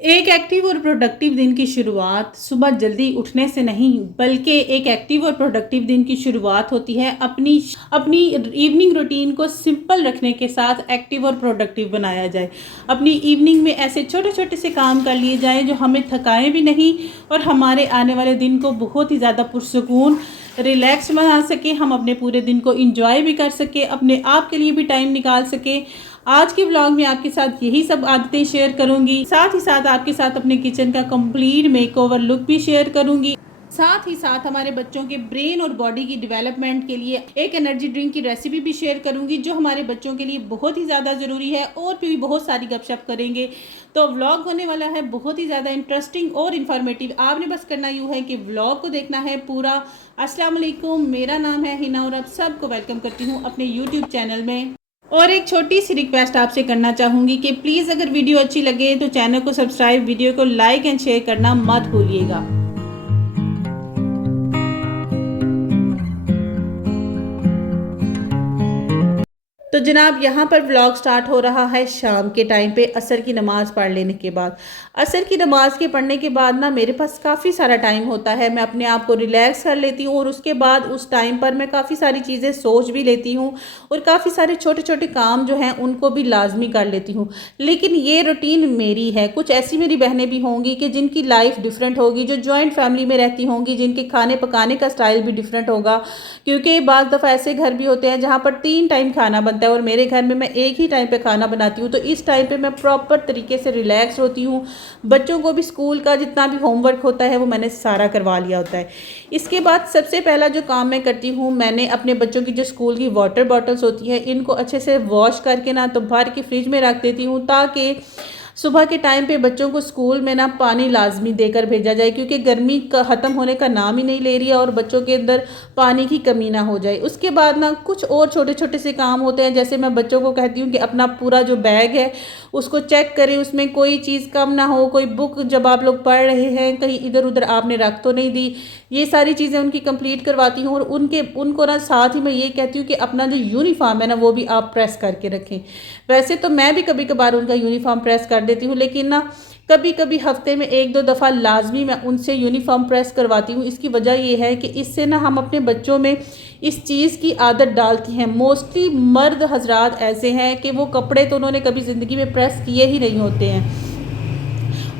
एक एक्टिव और प्रोडक्टिव दिन की शुरुआत सुबह जल्दी उठने से नहीं, बल्कि एक एक्टिव और प्रोडक्टिव दिन की शुरुआत होती है अपनी अपनी इवनिंग रूटीन को सिंपल रखने के साथ एक्टिव और प्रोडक्टिव बनाया जाए। अपनी इवनिंग में ऐसे छोटे छोटे से काम कर लिए जाएं जो हमें थकाएं भी नहीं और हमारे आने वाले दिन को बहुत ही ज़्यादा पुरसुकून रिलैक्स बना सके, हम अपने पूरे दिन को इंजॉय भी कर सके, अपने आप के लिए भी टाइम निकाल सके। आज के व्लॉग में आपके साथ यही सब आदतें शेयर करूंगी, साथ ही साथ आपके साथ अपने किचन का कंप्लीट मेकओवर लुक भी शेयर करूंगी। साथ ही साथ हमारे बच्चों के ब्रेन और बॉडी की डेवलपमेंट के लिए एक एनर्जी ड्रिंक की रेसिपी भी शेयर करूंगी जो हमारे बच्चों के लिए बहुत ही ज़्यादा ज़रूरी है, और भी बहुत सारी गपशप करेंगे। तो व्लॉग होने वाला है बहुत ही ज़्यादा इंटरेस्टिंग और इन्फॉर्मेटिव। आपने बस करना यूँ है कि व्लॉग को देखना है पूरा। अस्सलाम वालेकुम, मेरा नाम है हिना और आप सबको वेलकम करती हूँ अपने यूट्यूब चैनल में। और एक छोटी सी रिक्वेस्ट आपसे करना चाहूँगी कि प्लीज़ अगर वीडियो अच्छी लगे तो चैनल को सब्सक्राइब, वीडियो को लाइक एंड शेयर करना मत भूलिएगा। तो जनाब यहाँ पर व्लॉग स्टार्ट हो रहा है शाम के टाइम पे, असर की नमाज़ पढ़ लेने के बाद। असर की नमाज़ के पढ़ने के बाद ना मेरे पास काफ़ी सारा टाइम होता है, मैं अपने आप को रिलैक्स कर लेती हूँ और उसके बाद उस टाइम पर मैं काफ़ी सारी चीज़ें सोच भी लेती हूँ और काफ़ी सारे छोटे छोटे काम जो हैं उनको भी लाजमी कर लेती हूँ। लेकिन ये रूटीन मेरी है, कुछ ऐसी मेरी बहनें भी होंगी कि जिनकी लाइफ डिफरेंट होगी, जो जॉइंट फैमिली में रहती होंगी, जिनके खाने पकाने का स्टाइल भी डिफरेंट होगा। क्योंकि बाज़ दफ़ा ऐसे घर भी होते हैं जहाँ पर 3 टाइम खाना बनता है और मेरे घर में मैं एक ही टाइम पे खाना बनाती हूँ। तो इस टाइम पे मैं प्रॉपर तरीके से रिलैक्स होती हूँ। बच्चों को भी स्कूल का जितना भी होमवर्क होता है वो मैंने सारा करवा लिया होता है। इसके बाद सबसे पहला जो काम मैं करती हूँ, मैंने अपने बच्चों की जो स्कूल की वाटर बॉटल्स होती है इनको अच्छे से वॉश करके ना तो भर के फ्रिज में रख देती हूँ, ताकि सुबह के टाइम पे बच्चों को स्कूल में ना पानी लाजमी देकर भेजा जाए, क्योंकि गर्मी का ख़त्म होने का नाम ही नहीं ले रही है और बच्चों के अंदर पानी की कमी ना हो जाए। उसके बाद ना कुछ और छोटे छोटे से काम होते हैं, जैसे मैं बच्चों को कहती हूँ कि अपना पूरा जो बैग है उसको चेक करें, उसमें कोई चीज़ कम ना हो, कोई बुक जब आप लोग पढ़ रहे हैं कहीं इधर उधर आपने रख तो नहीं दी। ये सारी चीज़ें उनकी कंप्लीट करवाती हूँ और उनको ना साथ ही मैं ये कहती हूँ कि अपना जो यूनिफॉर्म है ना वो भी आप प्रेस करके रखें। वैसे तो मैं भी कभी कभार उनका यूनिफॉर्म प्रेस कर देती हूँ, लेकिन ना कभी कभी हफ्ते में 1-2 दफ़ा लाजमी मैं उनसे यूनिफॉर्म प्रेस करवाती हूँ। इसकी वजह ये है कि इससे ना हम अपने बच्चों में इस चीज़ की आदत डालती हैं। मोस्टली मर्द हजरात ऐसे हैं कि वो कपड़े तो उन्होंने कभी ज़िंदगी में प्रेस किए ही नहीं होते हैं,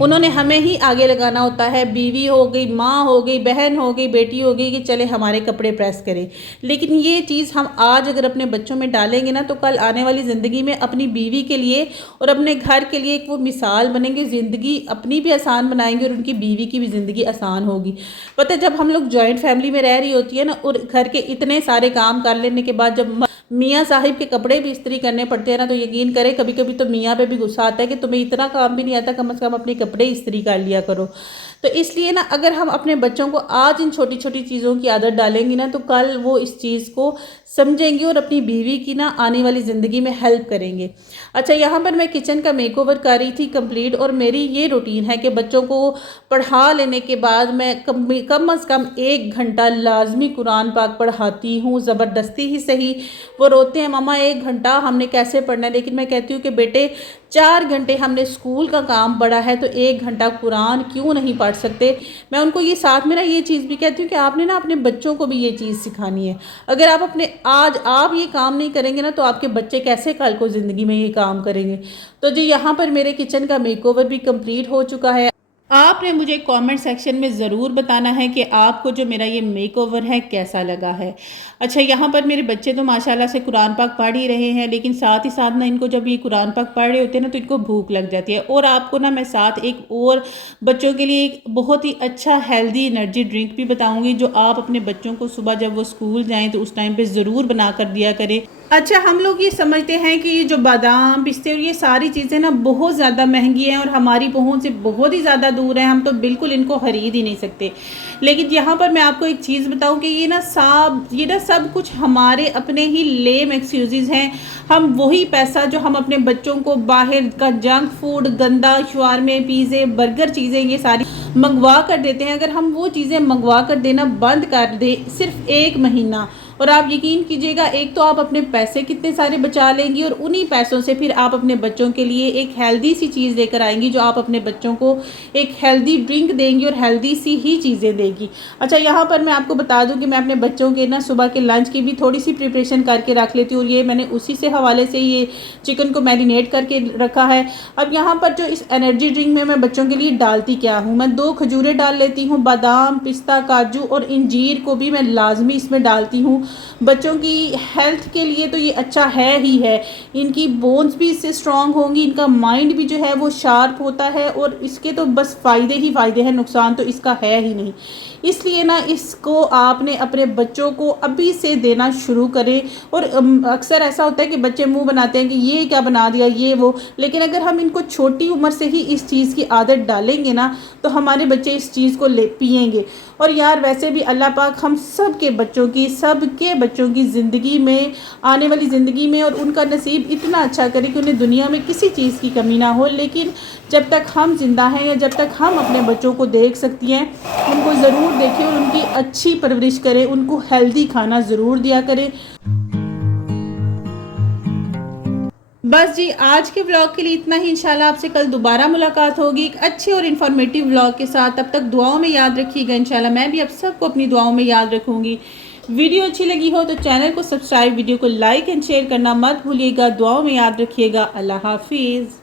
उन्होंने हमें ही आगे लगाना होता है। बीवी हो गई, माँ हो गई, बहन हो गई, बेटी हो गई कि चले हमारे कपड़े प्रेस करें। लेकिन ये चीज़ हम आज अगर अपने बच्चों में डालेंगे ना तो कल आने वाली ज़िंदगी में अपनी बीवी के लिए और अपने घर के लिए एक वो मिसाल बनेंगे। ज़िंदगी अपनी भी आसान बनाएंगे और उनकी बीवी की भी ज़िंदगी आसान होगी। पता है, जब हम लोग जॉइंट फैमिली में रह रही होती है ना और घर के इतने सारे काम कर लेने के बाद जब मियाँ साहिब के कपड़े भी इस्त्री करने पड़ते हैं ना, तो यकीन करें कभी कभी तो मियाँ पे भी गुस्सा आता है कि तुम्हें इतना काम भी नहीं आता, कम से कम अपने कपड़े इस्त्री कर लिया करो। तो इसलिए ना अगर हम अपने बच्चों को आज इन छोटी छोटी चीज़ों की आदत डालेंगी ना तो कल वो इस चीज़ को समझेंगे और अपनी बीवी की ना आने वाली ज़िंदगी में हेल्प करेंगे। अच्छा, यहाँ पर मैं किचन का मेकओवर कर रही थी कंप्लीट, और मेरी ये रूटीन है कि बच्चों को पढ़ा लेने के बाद मैं कम से कम 1 घंटा लाजमी कुरान पाक पढ़ाती हूँ, ज़बरदस्ती ही सही। वो रोते हैं मम्मा 1 घंटा हमने कैसे पढ़ना है, लेकिन मैं कहती हूँ कि बेटे 4 घंटे हमने स्कूल का काम पढ़ा है तो 1 घंटा कुरान क्यों नहीं पढ़ सकते। मैं उनको ये साथ में ना ये चीज़ भी कहती हूँ कि आपने ना अपने बच्चों को भी ये चीज़ सिखानी है। अगर आप आज आप ये काम नहीं करेंगे ना तो आपके बच्चे कैसे कल को ज़िंदगी में ये काम करेंगे। तो जो यहाँ पर मेरे किचन का मेकओवर भी कंप्लीट हो चुका है। आपने मुझे कमेंट सेक्शन में ज़रूर बताना है कि आपको जो मेरा ये मेकओवर है कैसा लगा है। अच्छा, यहाँ पर मेरे बच्चे तो माशाल्लाह से कुरान पाक पढ़ ही रहे हैं, लेकिन साथ ही साथ ना इनको जब ये कुरान पाक पढ़ रहे होते हैं ना तो इनको भूख लग जाती है। और आपको ना मैं साथ एक और बच्चों के लिए एक बहुत ही अच्छा हेल्दी एनर्जी ड्रिंक भी बताऊँगी जो आप अपने बच्चों को सुबह जब वो स्कूल जाएँ तो उस टाइम पर ज़रूर बना कर दिया करें। अच्छा, हम लोग ये समझते हैं कि ये जो बादाम, पिस्ते और ये सारी चीज़ें ना बहुत ज़्यादा महंगी हैं और हमारी पहुंच से बहुत ही ज़्यादा दूर है, हम तो बिल्कुल इनको ख़रीद ही नहीं सकते। लेकिन यहाँ पर मैं आपको एक चीज़ बताऊं कि ये ना सब कुछ हमारे अपने ही लेम एक्सक्यूज़ हैं। हम वही पैसा जो हम अपने बच्चों को बाहर का जंक फूड, गंदा शवारमे, पिज़्ज़े, बर्गर चीज़ें ये सारी मंगवा कर देते हैं, अगर हम वो चीज़ें मंगवा कर देना बंद कर दें सिर्फ 1 महीना और आप यकीन कीजिएगा, एक तो आप अपने पैसे कितने सारे बचा लेंगी और उन्हीं पैसों से फिर आप अपने बच्चों के लिए एक हेल्दी सी चीज़ लेकर आएंगी, जो आप अपने बच्चों को एक हेल्दी ड्रिंक देंगी और हेल्दी सी ही चीज़ें देगी। अच्छा, यहाँ पर मैं आपको बता दूँ कि मैं अपने बच्चों के ना सुबह के लंच की भी थोड़ी सी प्रिपरेशन करके रख लेती हूँ, और ये मैंने उसी से हवाले से ये चिकन को मैरिनेट करके रखा है। अब यहाँ पर जो इस एनर्जी ड्रिंक में मैं बच्चों के लिए डालती क्या हूँ, मैं 2 खजूरें डाल लेती हूँ, बादाम, पिस्ता, काजू और इंजीर को भी मैं लाजमी इसमें डालती हूँ। बच्चों की हेल्थ के लिए तो ये अच्छा है ही है, इनकी बोन्स भी इससे स्ट्रांग होंगी, इनका माइंड भी जो है वो शार्प होता है, और इसके तो बस फ़ायदे ही फ़ायदे हैं, नुकसान तो इसका है ही नहीं। इसलिए ना इसको आपने अपने बच्चों को अभी से देना शुरू करें। और अक्सर ऐसा होता है कि बच्चे मुंह बनाते हैं कि ये क्या बना दिया, ये वो, लेकिन अगर हम इनको छोटी उम्र से ही इस चीज़ की आदत डालेंगे ना, तो हमारे बच्चे इस चीज़ को ले पिएंगे। और यार वैसे भी अल्लाह पाक हम सब के बच्चों की ज़िंदगी में, आने वाली ज़िंदगी में, और उनका नसीब इतना अच्छा करे कि उन्हें दुनिया में किसी चीज़ की कमी ना हो। लेकिन जब तक हम जिंदा हैं या जब तक हम अपने बच्चों को देख सकती हैं, उनको ज़रूर देखें और उनकी अच्छी परवरिश करें, उनको हेल्दी खाना ज़रूर दिया करें। बस जी, आज के व्लॉग के लिए इतना ही। इंशाल्लाह आपसे कल दोबारा मुलाकात होगी एक अच्छे और इन्फॉर्मेटिव व्लॉग के साथ। तब तक दुआओं में याद रखिएगा। इंशाल्लाह मैं भी आप सबको अपनी दुआओं में याद रखूँगी। वीडियो अच्छी लगी हो तो चैनल को सब्सक्राइब, वीडियो को लाइक एंड शेयर करना मत भूलिएगा। दुआओं में याद रखिएगा। अल्लाह हाफिज़।